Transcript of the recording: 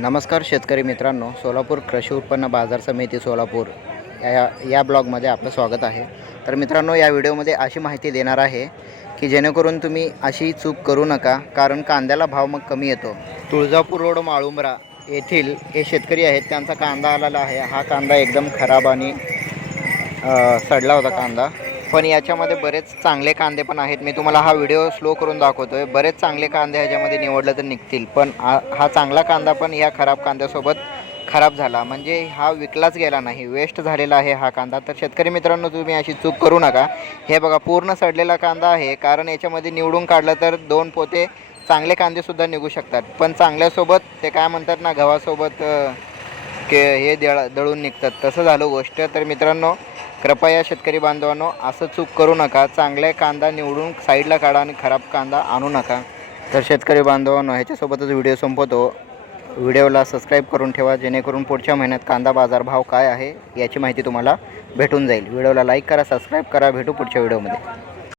नमस्कार शेतकरी मित्रांनो सोलापूर कृषी उत्पन्न बाजार समिती सोलापूर या या ब्लॉगमध्ये आपलं स्वागत आहे. तर मित्रांनो या व्हिडिओमध्ये अशी माहिती देणार आहे की जेणेकरून तुम्ही अशी चूक करू नका कारण कांद्याला भाव मग कमी येतो. तुळजापूर रोड माळुंबरा येथील हे शेतकरी आहेत त्यांचा कांदा आलेला आहे. हा कांदा एकदम खराब आणि सडला होता कांदा. पण याच्यामध्ये बरेच चांगले कांदे पण आहेत. मी तुम्हाला हा व्हिडिओ स्लो करून दाखवतो आहे बरेच चांगले कांदे ह्याच्यामध्ये निवडलं तर निघतील. पण हा चांगला कांदा पण या खराब कांद्यासोबत खराब झाला. म्हणजे हा विकलाच गेला नाही. वेस्ट झालेला आहे हा कांदा. तर शेतकरी मित्रांनो तुम्ही अशी चूक करू नका. हे बघा पूर्ण सडलेला कांदा आहे. कारण याच्यामध्ये निवडून काढलं तर दोन पोते चांगले कांदेसुद्धा निघू शकतात. पण चांगल्यासोबत ते काय म्हणतात ना गव्हासोबत के हे दळ दळून निघतात. तसं झालं गोष्ट. तर मित्रांनो कृपया शेतकरी बांधवांनो असं चूक करू नका. चांगले कांदा निवडून साईडला काढा आणि खराब कांदा आणू नका. तर शेतकरी बांधवांनो ह्याच्यासोबतच व्हिडिओ संपवतो. व्हिडिओला सबस्क्राईब करून ठेवा जेणेकरून पुढच्या महिन्यात कांदा बाजारभाव काय आहे याची माहिती तुम्हाला भेटून जाईल. व्हिडिओला लाईक करा सबस्क्राईब करा. भेटू पुढच्या व्हिडिओमध्ये.